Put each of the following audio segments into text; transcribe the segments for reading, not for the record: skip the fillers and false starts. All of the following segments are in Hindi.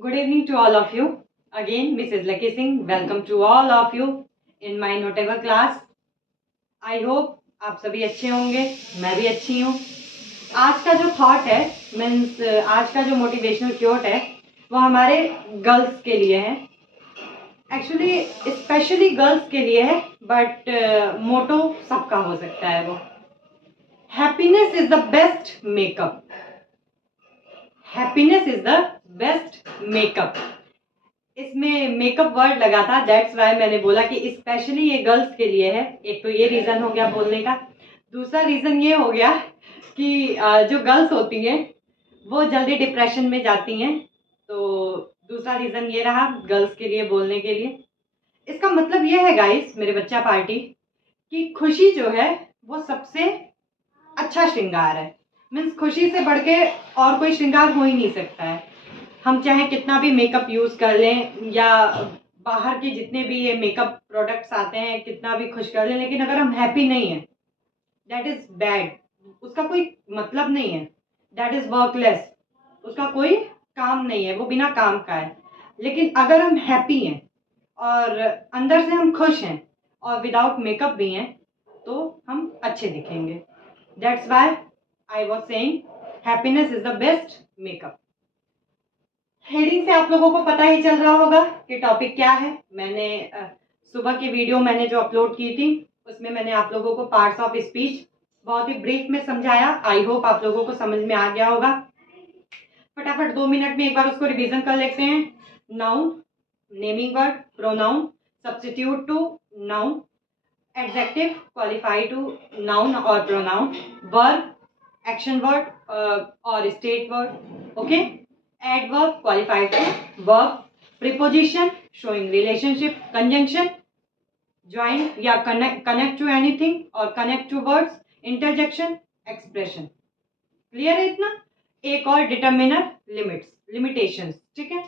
Good evening to all of you. Again, Mrs. Lucky Singh. Welcome to all of you in my notable class. I hope आप सभी अच्छे होंगे, मैं भी अच्छी हूँ। आज का जो थॉट है मीन्स आज का जो मोटिवेशनल क्योट है वो हमारे गर्ल्स के लिए है। एक्चुअली स्पेशली गर्ल्स के लिए है, बट मोटो सबका हो सकता है वो। Happiness is the best makeup. Happiness is the best makeup. इसमें मेकअप वर्ड लगा था, दैट्स वाई मैंने बोला कि स्पेशली ये गर्ल्स के लिए है। एक तो ये रीज़न हो गया बोलने का। दूसरा रीज़न ये हो गया कि जो गर्ल्स होती हैं वो जल्दी डिप्रेशन में जाती हैं, तो दूसरा रीज़न ये रहा गर्ल्स के लिए बोलने के लिए। इसका मतलब ये है गाइस, मेरे बच्चा पार्टी, कि खुशी जो है वो सबसे अच्छा श्रृंगार है। मीन्स खुशी से बढ़ के और कोई श्रृंगार हो ही नहीं सकता है। हम चाहे कितना भी मेकअप यूज़ कर लें या बाहर के जितने भी ये मेकअप प्रोडक्ट्स आते हैं कितना भी खुश कर लें, लेकिन अगर हम हैप्पी नहीं हैं, दैट इज़ बैड। उसका कोई मतलब नहीं है, दैट इज़ वर्कलेस। उसका कोई काम नहीं है, वो बिना काम का है। लेकिन अगर हम हैप्पी हैं और अंदर से हम खुश हैं और विदाउट मेकअप भी हैं तो हम अच्छे दिखेंगे। That's why I was saying happiness is the best makeup. Heading से आप लोगों को पता ही चल रहा होगा कि टॉपिक क्या है। मैंने सुबह की वीडियो मैंने जो अपलोड की थी उसमें मैंने आप लोगों को पार्ट्स ऑफ स्पीच बहुत ही ब्रीफ में समझाया। आई होप आप लोगों को समझ में आ गया होगा। फटाफट 2 मिनट में एक बार उसको रिवीजन कर लेते हैं। Noun, naming word, pronoun, substitute to noun, adjective, qualify to noun और प्रोनाउन, वर्ब, एक्शन वर्ड और state word, okay, adverb qualified to verb, preposition showing relationship, conjunction join या connect to anything और connect to words, interjection, expression। Clear है इतना? एक और डिटर्मिनर, लिमिट्स, लिमिटेशंस। ठीक है,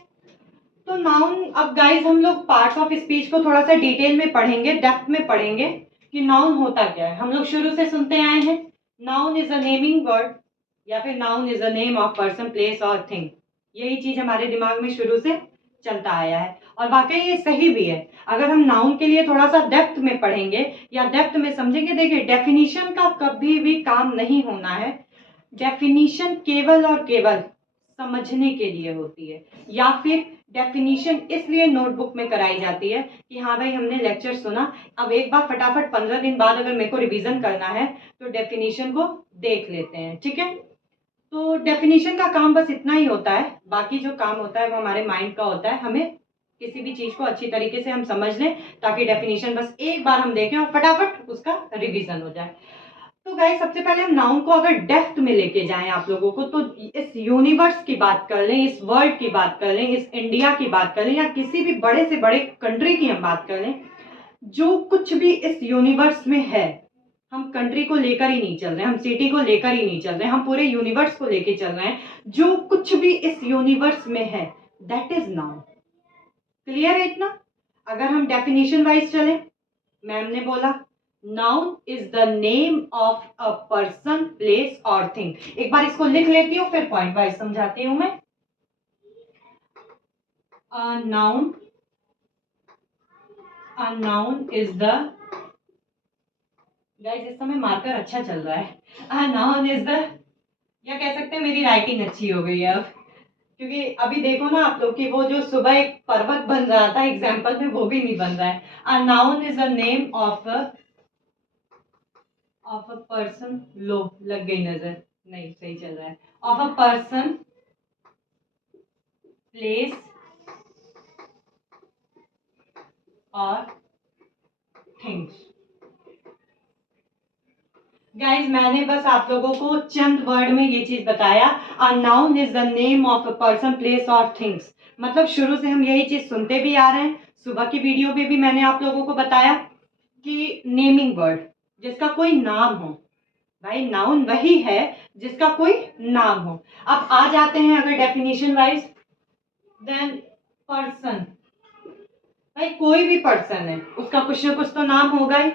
तो नाउन, अब गाइस हम लोग पार्ट्स ऑफ स्पीच को थोड़ा सा डिटेल में पढ़ेंगे, डेप्थ में पढ़ेंगे कि नाउन होता क्या है। हम लोग शुरू से सुनते आए हैं noun is a naming word या फिर noun is a name of person, place और थिंग। यही चीज हमारे दिमाग में शुरू से चलता आया है और वाकई ये सही भी है। अगर हम नाउन के लिए थोड़ा सा डेप्थ में पढ़ेंगे या डेप्थ में समझेंगे, देखिए डेफिनेशन का कभी भी काम नहीं होना है। डेफिनेशन केवल और केवल समझने के लिए होती है, या फिर डेफिनेशन इसलिए नोटबुक में कराई जाती है कि हाँ भाई हमने लेक्चर सुना, अब एक बार फटाफट 15 दिन बाद अगर मेरे को रिवीजन करना है तो डेफिनेशन को देख लेते हैं। ठीक है, तो डेफिनेशन का काम बस इतना ही होता है, बाकी जो काम होता है वो हमारे माइंड का होता है। हमें किसी भी चीज को अच्छी तरीके से हम समझ लें ताकि डेफिनेशन बस एक बार हम देखें और फटाफट उसका रिवीजन हो जाए। तो गाइस सबसे पहले हम नाउन को अगर डेप्थ में लेके जाएं आप लोगों को, तो इस यूनिवर्स की बात कर लें, इस वर्ल्ड की बात कर लें, इस इंडिया की बात कर लें या किसी भी बड़े से बड़े कंट्री की हम बात कर लें, जो कुछ भी इस यूनिवर्स में है, हम कंट्री को लेकर ही नहीं चल रहे, हम सिटी को लेकर ही नहीं चल रहे, हम पूरे यूनिवर्स को लेकर चल रहे हैं। जो कुछ भी इस यूनिवर्स में है दैट इज नाउन। क्लियर है इतना? अगर हम डेफिनेशन वाइज चले, मैम ने बोला noun is the name of a person, place और थिंग। एक बार इसको लिख लेती हूँ फिर पॉइंट वाइज समझाती हूँ मैं। Noun, a noun is the, guys इस समय मार्कर अच्छा चल रहा है। a noun is the, या कह सकते हैं मेरी राइटिंग अच्छी हो गई है अब, क्योंकि अभी देखो ना आप लोग कि वो जो सुबह एक पर्वत बन रहा था एग्जाम्पल में वो भी नहीं बन रहा है। a noun is a name of a person, लो लग गई नजर, नहीं सही चल रहा है, of a person, place और थिंग्स। गाइज मैंने बस आप लोगों को चंद वर्ड में ये चीज बताया। A noun is the name of a person, place और थिंग्स। मतलब शुरू से हम यही चीज सुनते भी आ रहे हैं। सुबह की वीडियो में भी मैंने आप लोगों को बताया कि नेमिंग वर्ड जिसका कोई नाम हो, भाई नाउन वही है जिसका कोई नाम हो। अब आ जाते हैं अगर डेफिनेशन वाइज, देन पर्सन, भाई कोई भी पर्सन है उसका कुछ ना कुछ तो नाम होगा ही।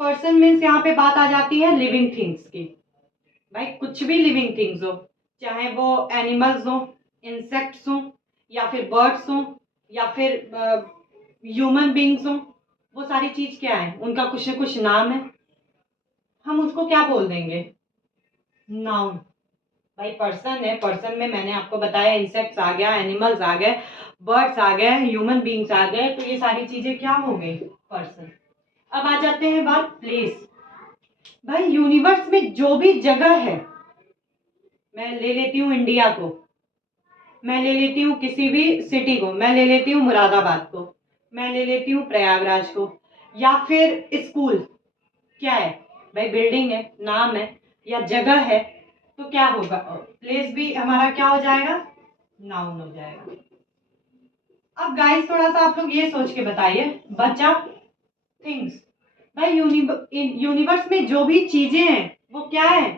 पर्सन मीन्स यहाँ पे बात आ जाती है लिविंग थिंग्स की। भाई कुछ भी लिविंग थिंग्स हो, चाहे वो एनिमल्स हो, इंसेक्ट्स हो या फिर बर्ड्स हों या फिर ह्यूमन बींग्स हों, वो सारी चीज क्या है, उनका कुछ न कुछ नाम है, हम उसको क्या बोल देंगे, नाउन। भाई पर्सन है, पर्सन में मैंने आपको बताया इंसेक्ट्स आ गया, एनिमल्स आ गए, बर्ड्स आ गए, ह्यूमन बींग्स आ गए, तो ये सारी चीजें क्या हो गई, पर्सन। अब आ जाते हैं बात प्लेस। भाई यूनिवर्स में जो भी जगह है, मैं ले लेती हूँ इंडिया को, मैं ले लेती हूँ किसी भी सिटी को, मैं ले लेती हूँ मुरादाबाद को, मैं ले लेती हूँ प्रयागराज को, या फिर स्कूल, क्या है भाई, बिल्डिंग है, नाम है या जगह है, तो क्या होगा, प्लेस भी हमारा क्या हो जाएगा, नाउन हो जाएगा। अब गाइस थोड़ा सा आप लोग ये सोच के बताइए, बचा थिंग्स। भाई यूनिवर्स में जो भी चीजें हैं वो क्या है,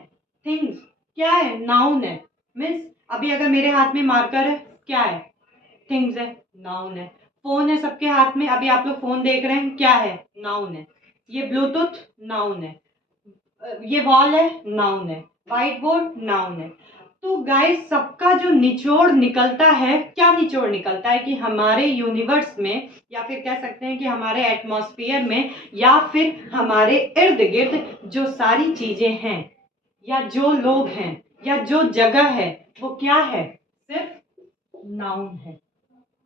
थिंग्स, क्या है, नाउन है। मीन्स अभी अगर मेरे हाथ में मार्कर है, क्या है, थिंग्स है, नाउन है। फोन है सबके हाथ में, अभी आप लोग फोन देख रहे हैं, क्या है, नाउन है। ये ब्लूटूथ, नाउन है। ये वॉल है, नाउन है। व्हाइट बोर्ड, नाउन है। तो गाइस सबका जो निचोड़ निकलता है, क्या निचोड़ निकलता है कि हमारे यूनिवर्स में, या फिर कह सकते हैं कि हमारे एटमॉस्फेयर में, या फिर हमारे इर्द गिर्द जो सारी चीजें हैं, या जो लोग हैं, या जो जगह है, वो क्या है, सिर्फ नाउन है।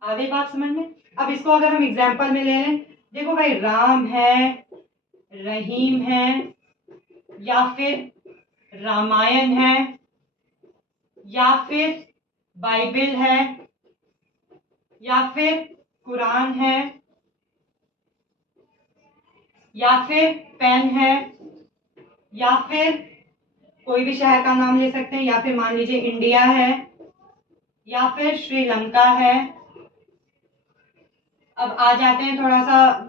आ गई बात समझ में। अब इसको अगर हम एग्जाम्पल में ले लें, देखो भाई राम है, रहीम है, या फिर रामायण है, या फिर बाइबल है, या फिर कुरान है, या फिर पेन है, या फिर कोई भी शहर का नाम ले सकते हैं, या फिर मान लीजिए इंडिया है, या फिर श्रीलंका है। अब आ जाते हैं थोड़ा सा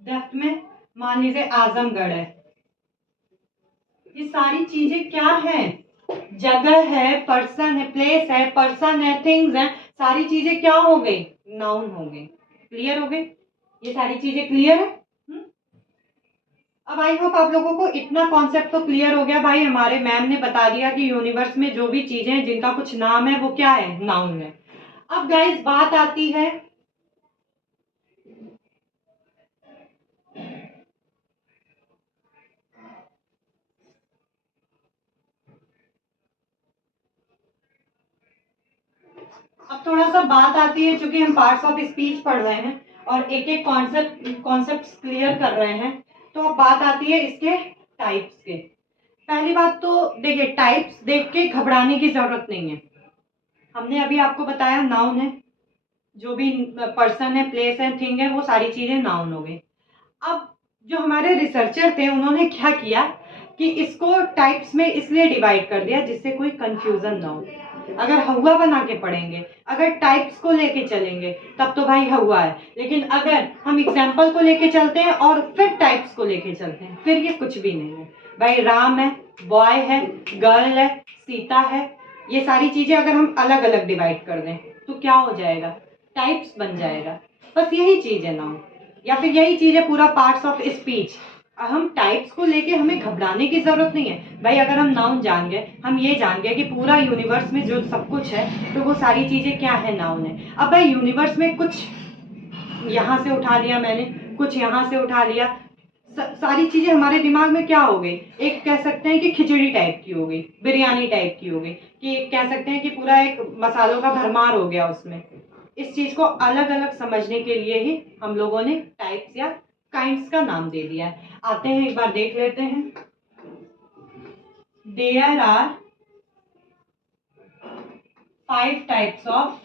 डेप्थ में, मान लीजिए आजमगढ़ है। ये सारी चीजें क्या है, जगह है, पर्सन है, प्लेस है, पर्सन है, थिंग्स है, सारी चीजें क्या हो गई, नाउन हो गई। क्लियर हो गई, ये सारी चीजें क्लियर है। अब आई होप आप लोगों को इतना कॉन्सेप्ट तो क्लियर हो गया। भाई हमारे मैम ने बता दिया कि यूनिवर्स में जो भी चीजें हैं जिनका कुछ नाम है वो क्या है, नाउन है। अब गाइस बात आती है, अब थोड़ा सा बात आती है, चूंकि हम पार्ट्स ऑफ स्पीच पढ़ रहे हैं और एक एक कॉन्सेप्ट क्लियर कर रहे हैं, तो अब बात आती है इसके टाइप्स के। पहली बात तो देखिए, टाइप्स देख के घबराने की जरूरत नहीं है। हमने अभी आपको बताया नाउन है, जो भी पर्सन है, प्लेस है, थिंग है, वो सारी चीजें नाउन हो गई। अब जो हमारे रिसर्चर थे उन्होंने क्या किया कि इसको टाइप्स में इसलिए डिवाइड कर दिया जिससे कोई कंफ्यूजन ना हो। अगर हवा बना के पढ़ेंगे, अगर टाइप्स को लेके चलेंगे, तब तो भाई हवा है, लेकिन अगर हम एग्जाम्पल को लेके चलते हैं और फिर टाइप्स को लेके चलते हैं, फिर ये कुछ भी नहीं है। भाई राम है, बॉय है, गर्ल है, सीता है, ये सारी चीजें अगर हम अलग अलग डिवाइड कर दें तो क्या हो जाएगा, टाइप्स बन जाएगा। बस यही चीज है नाउन, या फिर यही चीज है पूरा पार्ट्स ऑफ स्पीच। हम टाइप्स को लेके हमें घबराने की जरूरत नहीं है। भाई अगर हम नाउन जान गए, हम ये जान गए कि पूरा यूनिवर्स में जो सब कुछ है, तो वो सारी चीजें क्या है, नाउन है। अब भाई यूनिवर्स में कुछ यहाँ से उठा लिया मैंने, कुछ यहाँ से उठा लिया, सारी चीजें हमारे दिमाग में क्या हो गई, एक कह सकते हैं कि खिचड़ी टाइप की हो गई, बिरयानी टाइप की हो गई, कि कह सकते हैं कि पूरा एक मसालों का भरमार हो गया उसमें। इस चीज को अलग अलग समझने के लिए ही हम लोगों ने टाइप्स या काइंड्स का नाम दे दिया है। आते हैं एक बार देख लेते हैं। There are 5 types of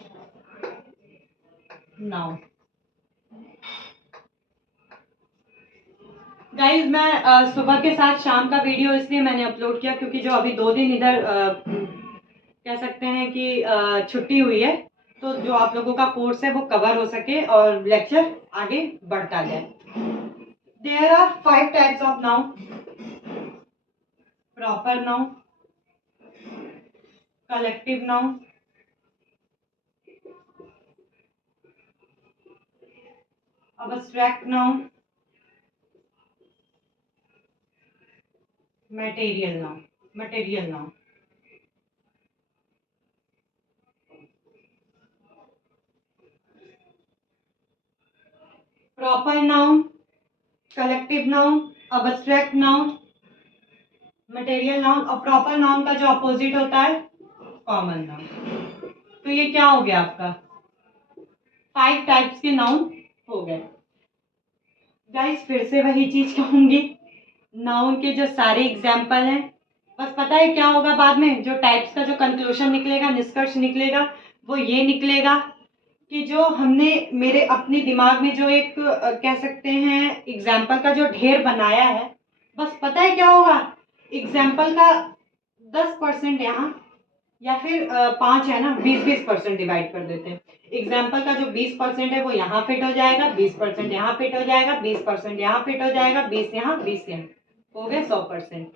noun. Guys मैं सुबह के साथ शाम का वीडियो इसलिए मैंने अपलोड किया क्योंकि जो अभी 2 दिन इधर कह सकते हैं कि छुट्टी हुई है, तो जो आप लोगों का कोर्स है वो कवर हो सके और लेक्चर आगे बढ़ता जाए। There are 5 types of noun: proper noun, collective noun, abstract noun, material noun। Proper noun, collective noun, abstract noun, material noun, और प्रॉपर नाउन का जो अपोजिट होता है कॉमन नाउन। तो ये क्या हो गया आपका 5 टाइप्स के नाउन हो गए। गाइस फिर से वही चीज कहूंगी, नाउन के जो सारे एग्जाम्पल हैं, बस पता है क्या होगा बाद में, जो टाइप्स का जो कंक्लूजन निकलेगा, निष्कर्ष निकलेगा, वो ये निकलेगा कि जो हमने मेरे अपने दिमाग में जो एक कह सकते हैं एग्जाम्पल का जो ढेर बनाया है, बस पता है क्या होगा, एग्जाम्पल का 10% यहाँ, या फिर 5 है ना, 20-20% डिवाइड कर देते हैं। एग्जाम्पल का जो 20% है वो यहाँ फिट हो जाएगा, 20% यहाँ फिट हो जाएगा, 20% यहाँ फिट हो जाएगा, 20 यहाँ, 20 यहाँ, हो गए 100%।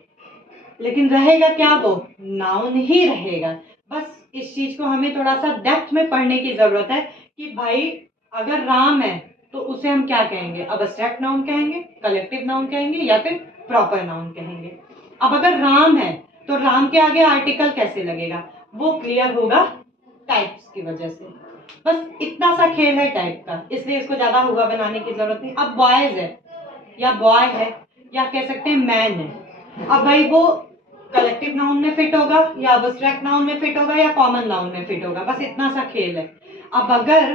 लेकिन रहेगा क्या, वो नाउन ही रहेगा। बस इस चीज को हमें थोड़ा सा डेप्थ में पढ़ने की जरूरत है कि भाई अगर राम है तो उसे हम क्या कहेंगे, अब्स्ट्रैक्ट नाउन कहेंगे, कलेक्टिव नाउन कहेंगे, या फिर प्रॉपर नाउन कहेंगे। अब अगर राम है तो राम के आगे आर्टिकल कैसे लगेगा, वो क्लियर होगा टाइप्स की वजह से। बस इतना सा खेल है टाइप का, इसलिए इसको ज्यादा हुआ बनाने की जरूरत नहीं। अब बॉयज है या बॉय है या कह सकते हैं मैन है, अब भाई वो कलेक्टिव नाउन में फिट होगा या अब्स्ट्रैक्ट नाउन में फिट होगा या कॉमन नाउन में फिट होगा, बस इतना सा खेल है। अब अगर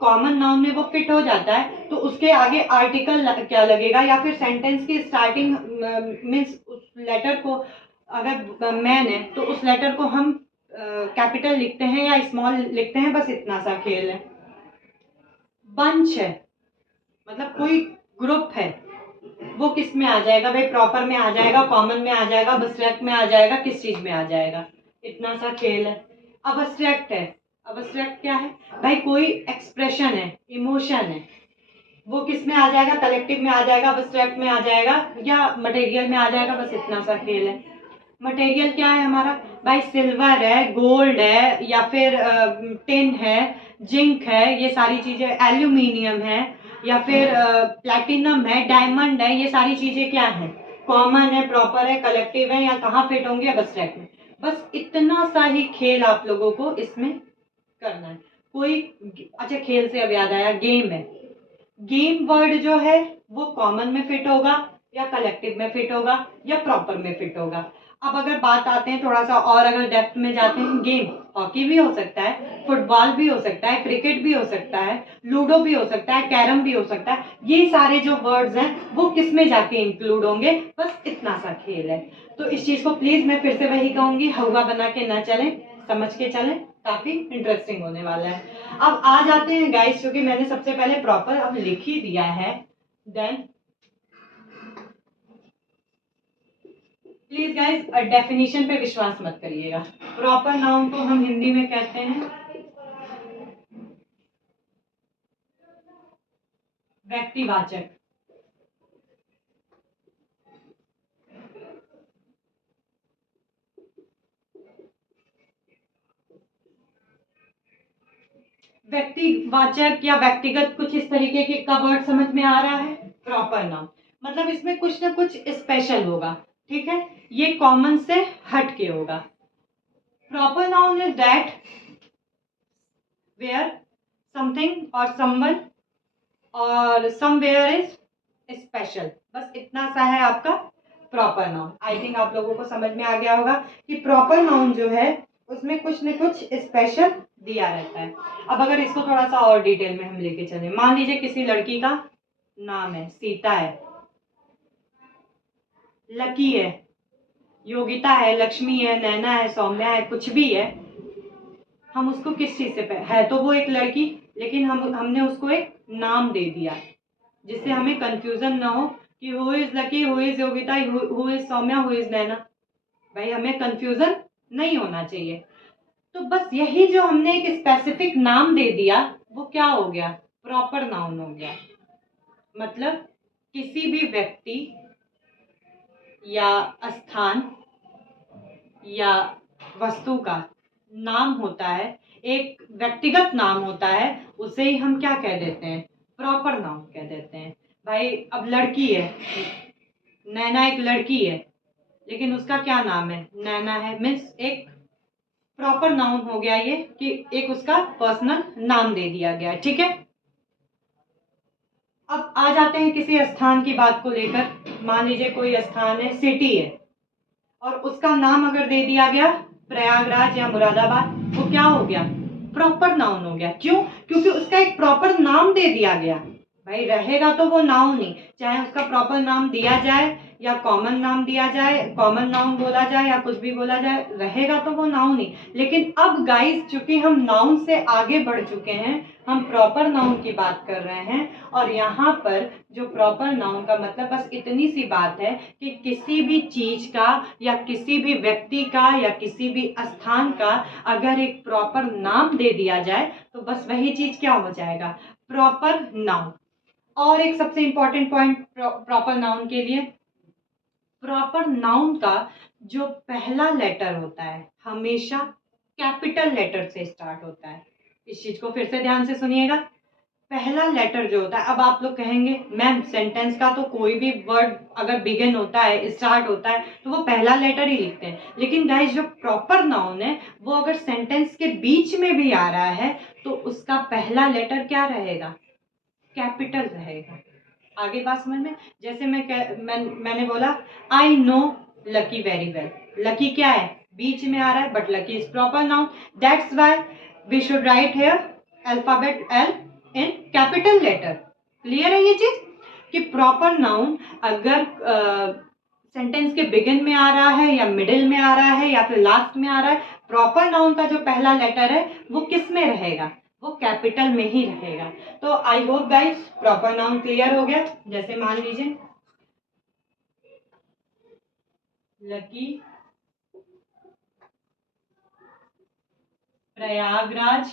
कॉमन नाउन में वो फिट हो जाता है तो उसके आगे आर्टिकल क्या लगेगा, या फिर सेंटेंस की स्टार्टिंग मीन्स उस लेटर को, अगर मैन है तो उस लेटर को हम कैपिटल लिखते हैं या स्मॉल लिखते हैं, बस इतना सा खेल है। बंच है मतलब कोई ग्रुप है, वो किस में आ जाएगा भाई, प्रॉपर में आ जाएगा, कॉमन में आ जाएगा, अब्स्ट्रैक्ट में आ जाएगा, किस चीज में आ जाएगा, इतना सा खेल है। अब्स्ट्रैक्ट है, अब्स्ट्रैक्ट क्या है भाई, कोई एक्सप्रेशन है, इमोशन है, वो किस में आ जाएगा, कलेक्टिव में आ जाएगा, अब्स्ट्रैक्ट में आ जाएगा, या मटेरियल में आ जाएगा, बस इतना सा खेल है। मटेरियल क्या है हमारा भाई, सिल्वर है, गोल्ड है, या फिर टिन है, जिंक है, ये सारी चीजें, एल्यूमिनियम है, या फिर प्लैटिनम है, डायमंड है, ये सारी चीजें क्या है, कॉमन है, प्रॉपर है, कलेक्टिव है, या कहाँ फिट होंगे, अब्स्ट्रैक्ट में। बस इतना सा ही खेल आप लोगों को इसमें करना है। कोई अच्छा, खेल से अब याद आया, गेम है। गेम वर्ड जो है वो कॉमन में फिट होगा या कलेक्टिव में फिट होगा या प्रॉपर में फिट होगा। अब अगर बात आते हैं थोड़ा सा और अगर डेप्थ में जाते हैं, गेम हॉकी भी हो सकता है, फुटबॉल भी हो सकता है, क्रिकेट भी हो सकता है, लूडो भी हो सकता है, कैरम भी हो सकता है, ये सारे जो वर्ड्स हैं वो किस में जाके इंक्लूड होंगे, बस इतना सा खेल है। तो इस चीज को प्लीज मैं फिर से वही कहूंगी, हवा बना के ना चलें, समझ के चलें, काफी इंटरेस्टिंग होने वाला है। अब आ जाते हैं गाइस, क्योंकि मैंने सबसे पहले प्रॉपर अब लिख ही दिया है, देन प्लीज गाइस डेफिनेशन पे विश्वास मत करिएगा। प्रॉपर नाउन को हम हिंदी में कहते हैं व्यक्तिवाचक। व्यक्तिवाचक या व्यक्तिगत, कुछ इस तरीके के का वर्ड समझ में आ रहा है। प्रॉपर नाउन मतलब इसमें कुछ ना कुछ स्पेशल होगा, ठीक है, ये कॉमन से हट के होगा। Proper noun is that where something or someone or somewhere is special, बस इतना सा है आपका प्रॉपर नाउन। आई थिंक आप लोगों को समझ में आ गया होगा कि प्रॉपर नाउन जो है उसमें कुछ न कुछ स्पेशल दिया रहता है। अब अगर इसको थोड़ा सा और डिटेल में हम लेके चले, मान लीजिए किसी लड़की का नाम है सीता है, लकी है, योगिता है, लक्ष्मी है, नैना है, सौम्या है, कुछ भी है, हम उसको किस चीज से है तो वो एक लड़की, लेकिन हमने उसको एक नाम दे दिया जिससे हमें कंफ्यूजन ना हो कि who is Lucky, who is Yogita, who is Saumya, who is Naina, भाई हमें कंफ्यूजन नहीं होना चाहिए। तो बस यही जो हमने एक स्पेसिफिक नाम दे दिया वो क्या हो गया, प्रॉपर नाउन हो गया। मतलब किसी भी व्यक्ति या स्थान या वस्तु का नाम होता है, एक व्यक्तिगत नाम होता है, उसे ही हम क्या कह देते हैं, प्रॉपर नाउन कह देते हैं। भाई अब लड़की है, नैना एक लड़की है, लेकिन उसका क्या नाम है, नैना है, मीन्स एक प्रॉपर नाउन हो गया ये, कि एक उसका पर्सनल नाम दे दिया गया, ठीक है। अब आ जाते हैं किसी स्थान की बात को लेकर। मान लीजिए कोई स्थान है, सिटी है, और उसका नाम अगर दे दिया गया प्रयागराज या मुरादाबाद, वो क्या हो गया? प्रॉपर नाउन हो गया। क्यों? क्योंकि उसका एक प्रॉपर नाम दे दिया गया। भाई रहेगा तो वो नाउन ही, चाहे उसका प्रॉपर नाम दिया जाए या कॉमन नाम दिया जाए, कॉमन नाउन बोला जाए या कुछ भी बोला जाए, रहेगा तो वो नाउन ही। लेकिन अब गाइस, चूंकि हम नाउन से आगे बढ़ चुके हैं, हम प्रॉपर नाउन की बात कर रहे हैं। और यहाँ पर जो प्रॉपर नाउन का मतलब बस इतनी सी बात है कि किसी भी चीज का या किसी भी व्यक्ति का या किसी भी स्थान का अगर एक प्रॉपर नाम दे दिया जाए तो बस वही चीज क्या हो जाएगा? Proper noun. और एक सबसे इंपॉर्टेंट पॉइंट प्रॉपर नाउन के लिए, प्रॉपर नाउन का जो पहला लेटर होता है हमेशा कैपिटल लेटर से स्टार्ट होता है। इस चीज को फिर से ध्यान से सुनिएगा। पहला लेटर जो होता है, अब आप लोग कहेंगे मैम सेंटेंस का तो कोई भी वर्ड अगर बिगिन होता है, स्टार्ट होता है, तो वो पहला लेटर ही लिखते हैं। लेकिन गाइस, जो प्रॉपर नाउन है वो अगर सेंटेंस के बीच में भी आ रहा है तो उसका पहला लेटर क्या रहेगा? कैपिटल रहेगा। आगे बात समझ में? जैसे मैंने बोला I know Lucky very well. Lucky क्या है? बीच में आ रहा है, but Lucky is proper noun. That's why we should write here alphabet L in capital letter. Clear है ये चीज कि प्रॉपर नाउन अगर सेंटेंस के बिगिन में आ रहा है या मिडिल में आ रहा है या फिर लास्ट में आ रहा है, प्रॉपर नाउन का जो पहला लेटर है वो किस में रहेगा? वो कैपिटल में ही रहेगा। तो I hope guys proper noun clear हो गया। जैसे मान लीजिए लकी, प्रयागराज।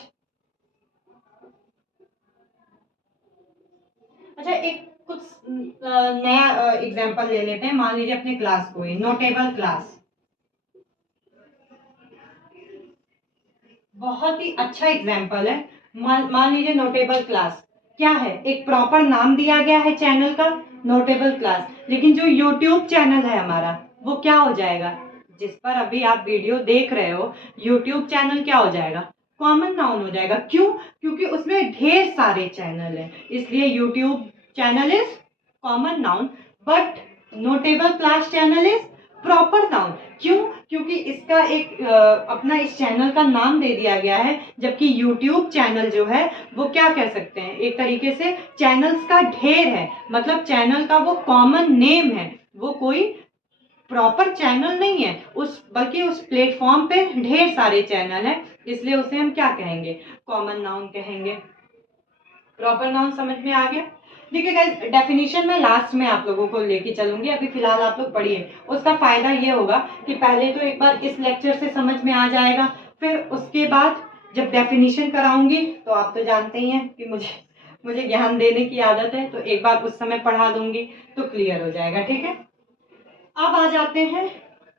अच्छा, एक कुछ नया एग्जांपल ले लेते हैं। मान लीजिए अपने क्लास को ही, नोटेबल क्लास, बहुत ही अच्छा एग्जाम्पल है। मान लीजिए नोटेबल क्लास क्या है? एक प्रॉपर नाम दिया गया है चैनल का, नोटेबल क्लास। लेकिन जो यूट्यूब चैनल है हमारा, वो क्या हो जाएगा? जिस पर अभी आप वीडियो देख रहे हो, यूट्यूब चैनल क्या हो जाएगा? कॉमन नाउन हो जाएगा। क्यों? क्योंकि उसमें ढेर सारे चैनल हैं, इसलिए YouTube channel is common noun, but notable class channel is proper noun. क्यों? क्योंकि इसका एक अपना इस चैनल का नाम दे दिया गया है। जबकि यूट्यूब चैनल जो है वो क्या कह सकते हैं, एक तरीके से चैनल्स का ढेर है, मतलब चैनल का वो कॉमन नेम है, वो कोई प्रॉपर चैनल नहीं है उस, बल्कि उस प्लेटफॉर्म पे ढेर सारे चैनल है, इसलिए उसे हम क्या कहेंगे? कॉमन नाउन कहेंगे। प्रॉपर नाउन समझ में आ गया? ठीक है गाइस, डेफिनेशन में लास्ट में आप लोगों को लेके चलूंगी, अभी फिलहाल आप लोग पढ़िए। उसका फायदा ये होगा कि पहले तो एक बार इस लेक्चर से समझ में आ जाएगा, फिर उसके बाद जब डेफिनेशन कराऊंगी तो आप तो जानते ही हैं कि मुझे मुझे ज्ञान देने की आदत है, तो एक बार उस समय पढ़ा दूंगी तो क्लियर हो जाएगा। ठीक है, अब आ जाते हैं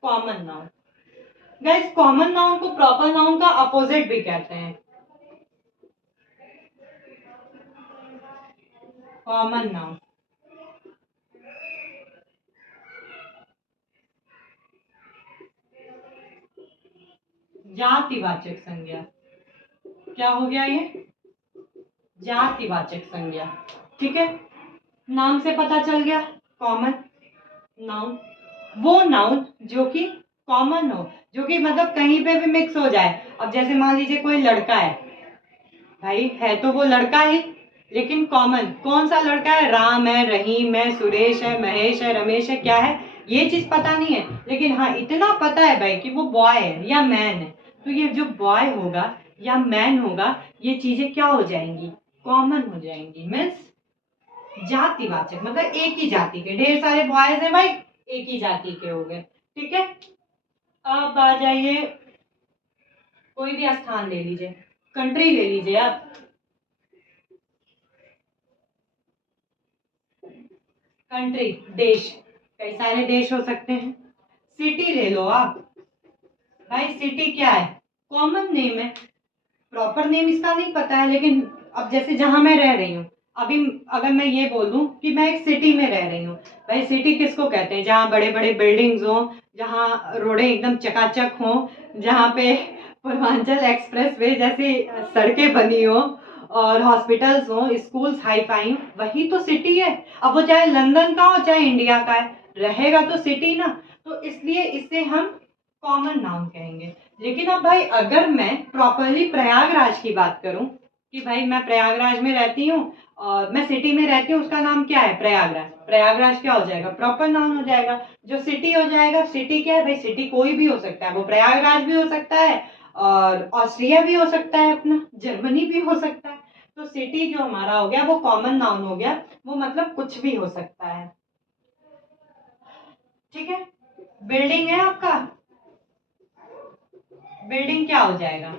common noun. Guys, common noun को प्रॉपर नाउन का अपोजिट भी कहते हैं। कॉमन नाउन, जातिवाचक संज्ञा। क्या हो गया ये? जातिवाचक संज्ञा। ठीक है, नाम से पता चल गया कॉमन नाउन, वो नाउन जो कि कॉमन हो, जो कि मतलब कहीं पे भी मिक्स हो जाए। अब जैसे मान लीजिए कोई लड़का है, भाई है तो वो लड़का ही, लेकिन कॉमन कौन सा लड़का है? राम है, रहीम है, सुरेश है, महेश है, रमेश है, क्या है ये चीज पता नहीं है, लेकिन हाँ इतना पता है भाई कि वो बॉय है या मैन है। तो ये जो बॉय होगा या मैन होगा, ये चीजें क्या हो जाएंगी? कॉमन हो जाएंगी। मीन्स जातिवाचक, मतलब एक ही जाति के, ढेर सारे बॉयज हैं भाई, एक ही जाति के हो गए। ठीक है, अब आ जाइए, कोई भी स्थान ले लीजिए, कंट्री ले लीजिए आप, कंट्री देश, कई सारे देश हो सकते हैं। सिटी ले लो आप, भाई सिटी क्या है? कॉमन नेम है, प्रॉपर नेम इसका नहीं पता है, लेकिन अब जैसे जहां मैं रह रही हूँ, अभी अगर मैं ये बोलूं कि मैं एक सिटी में रह रही हूँ, भाई सिटी किसको कहते हैं? जहाँ बड़े बड़े बिल्डिंग्स हो, जहाँ रोडें एकदम चकाचक हो, जहाँ पे पूर्वांचल एक्सप्रेस वे जैसी सड़कें बनी हो, और हॉस्पिटल्स हो, स्कूल्स हाई फाई हो, वही तो सिटी है। अब वो चाहे लंदन का हो चाहे इंडिया का है, रहेगा तो सिटी ना। तो इसलिए इसे हम कॉमन नाउन कहेंगे। लेकिन अब भाई अगर मैं प्रॉपरली प्रयागराज की बात करूं कि भाई मैं प्रयागराज में रहती हूँ और मैं सिटी में रहती हूँ, उसका नाम क्या है? प्रयागराज। प्रयागराज क्या हो जाएगा? प्रॉपर नाउन हो जाएगा। जो सिटी हो जाएगा, सिटी क्या है भाई? सिटी कोई भी हो सकता है, वो प्रयागराज भी हो सकता है और ऑस्ट्रिया भी हो सकता है, अपना जर्मनी भी हो सकता है। तो सिटी जो हमारा हो गया वो कॉमन नाउन हो गया, वो मतलब कुछ भी हो सकता है। ठीक है। बिल्डिंग है आपका, बिल्डिंग क्या हो जाएगा?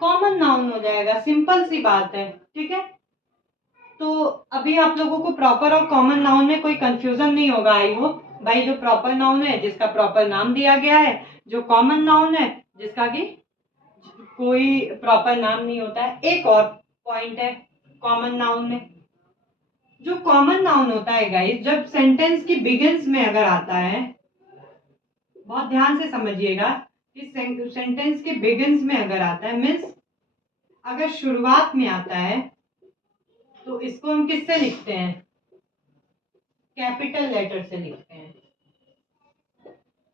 कॉमन नाउन हो जाएगा, सिंपल सी बात है। ठीक है। तो अभी आप लोगों को प्रॉपर और कॉमन नाउन में कोई कंफ्यूजन नहीं होगा, आई होप। भाई जो प्रॉपर नाउन है जिसका प्रॉपर नाम दिया गया है, जो कॉमन नाउन है जिसका कि कोई प्रॉपर नाम नहीं होता है। एक और पॉइंट है कॉमन नाउन में, जो कॉमन नाउन होता है गाइस, जब सेंटेंस की बिगिंस में अगर आता है, बहुत ध्यान से समझिएगा कि सेंटेंस के बिगिंस में अगर आता है, मीन्स अगर शुरुआत में आता है, तो इसको हम किससे लिखते हैं? कैपिटल लेटर से लिखते हैं।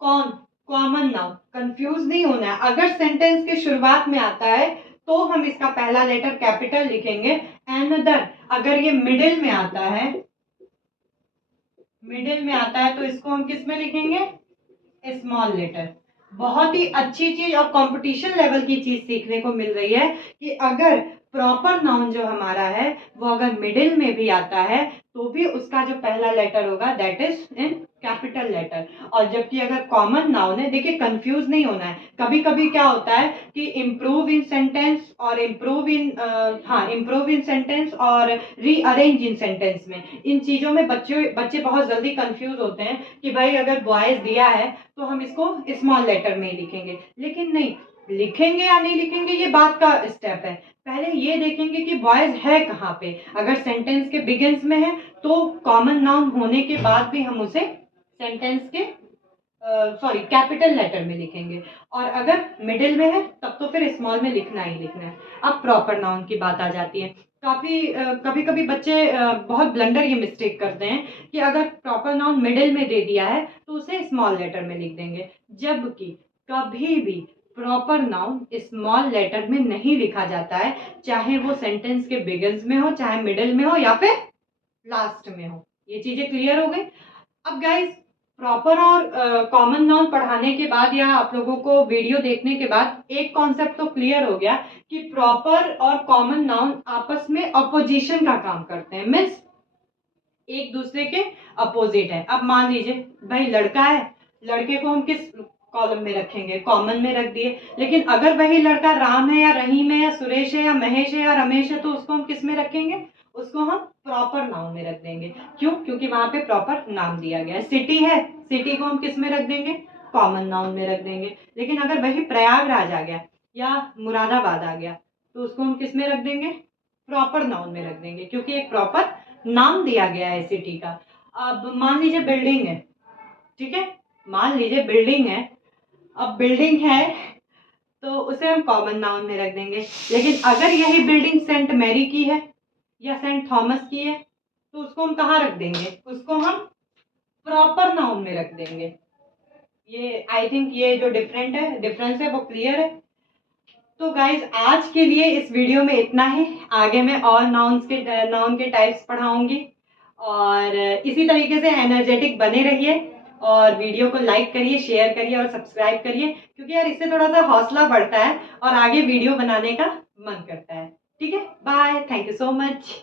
कौन? Common noun. कंफ्यूज नहीं होना है। अगर सेंटेंस के शुरुआत में आता है तो हम इसका पहला लेटर कैपिटल लिखेंगे। एनदर, अगर ये मिडिल में आता है, मिडिल में आता है, तो इसको हम किस में लिखेंगे? Small letter. बहुत ही अच्छी चीज और कंपटीशन लेवल की चीज सीखने को मिल रही है कि अगर प्रॉपर नाउन जो हमारा है वो अगर मिडिल में भी आता है तो भी उसका जो पहला लेटर होगा that is in capital letter. और जबकि अगर कॉमन नाउन है, देखिए कंफ्यूज नहीं होना है। कभी कभी क्या होता है कि इम्प्रूव इन सेंटेंस और इम्प्रूव इन सेंटेंस और रीअरेंज इन सेंटेंस में, इन चीजों में बच्चे बहुत जल्दी कंफ्यूज होते हैं कि भाई अगर बॉयज दिया है तो हम इसको स्मॉल लेटर में ही लिखेंगे। लेकिन नहीं, लिखेंगे या नहीं लिखेंगे ये बात का स्टेप है। पहले ये देखेंगे कि बॉयज है कहाँ पे। अगर सेंटेंस के बिगिंस में है तो कॉमन नाउन होने के बाद भी हम उसे सेंटेंस के कैपिटल लेटर में लिखेंगे। और अगर मिडिल में है तब तो फिर स्मॉल में लिखना ही लिखना है। अब प्रॉपर नाउन की बात आ जाती है। कभी कभी बच्चे बहुत ब्लंडर ये मिस्टेक करते हैं कि अगर प्रॉपर नाउन मिडिल में दे दिया है तो उसे स्मॉल लेटर में लिख देंगे, जबकि कभी भी प्रॉपर नाउन स्मॉल लेटर में नहीं लिखा जाता है, चाहे वो सेंटेंस के बिगिंस में हो, चाहे मिडिल में हो या फिर लास्ट में हो। ये चीजें क्लियर हो गई। अब गाइस, प्रॉपर और कॉमन नाउन पढ़ाने के बाद या आप लोगों को वीडियो देखने के बाद एक कॉन्सेप्ट तो क्लियर हो गया कि प्रॉपर और कॉमन नाउन आपस में अपोजिशन का काम करते हैं, मीन्स एक दूसरे के अपोजिट है। अब मान लीजिए भाई लड़का है, लड़के को हम किस कॉलम में रखेंगे? कॉमन में रख दिए। लेकिन अगर वही लड़का राम है या रहीम है या सुरेश है या महेश है या रमेश है तो उसको हम किस में रखेंगे? उसको हम प्रॉपर नाउन में रख देंगे। क्यों? क्योंकि वहां पे प्रॉपर नाम दिया गया है। सिटी है, सिटी को हम किस में रख देंगे? कॉमन नाउन में रख देंगे। लेकिन अगर वही प्रयागराज आ गया या मुरादाबाद आ गया तो उसको हम किस में रख देंगे? प्रॉपर नाउन में रख देंगे, क्योंकि एक प्रॉपर नाम दिया गया है सिटी का। अब मान लीजिए बिल्डिंग है, ठीक है, मान लीजिए बिल्डिंग है। अब बिल्डिंग है तो उसे हम कॉमन नाउन में रख देंगे। लेकिन अगर यही बिल्डिंग सेंट मैरी की है या सेंट थॉमस की है तो उसको हम कहाँ रख देंगे? उसको हम प्रॉपर नाउन में रख देंगे। ये आई थिंक ये जो डिफरेंस है वो क्लियर है। तो गाइज आज के लिए इस वीडियो में इतना ही। आगे मैं और नाउन के टाइप्स पढ़ाऊंगी। और इसी तरीके से एनर्जेटिक बने रहिए और वीडियो को लाइक करिए, शेयर करिए और सब्सक्राइब करिए, क्योंकि यार इससे थोड़ा सा हौसला बढ़ता है और आगे वीडियो बनाने का मन करता है। ठीक है, bye, thank you so much.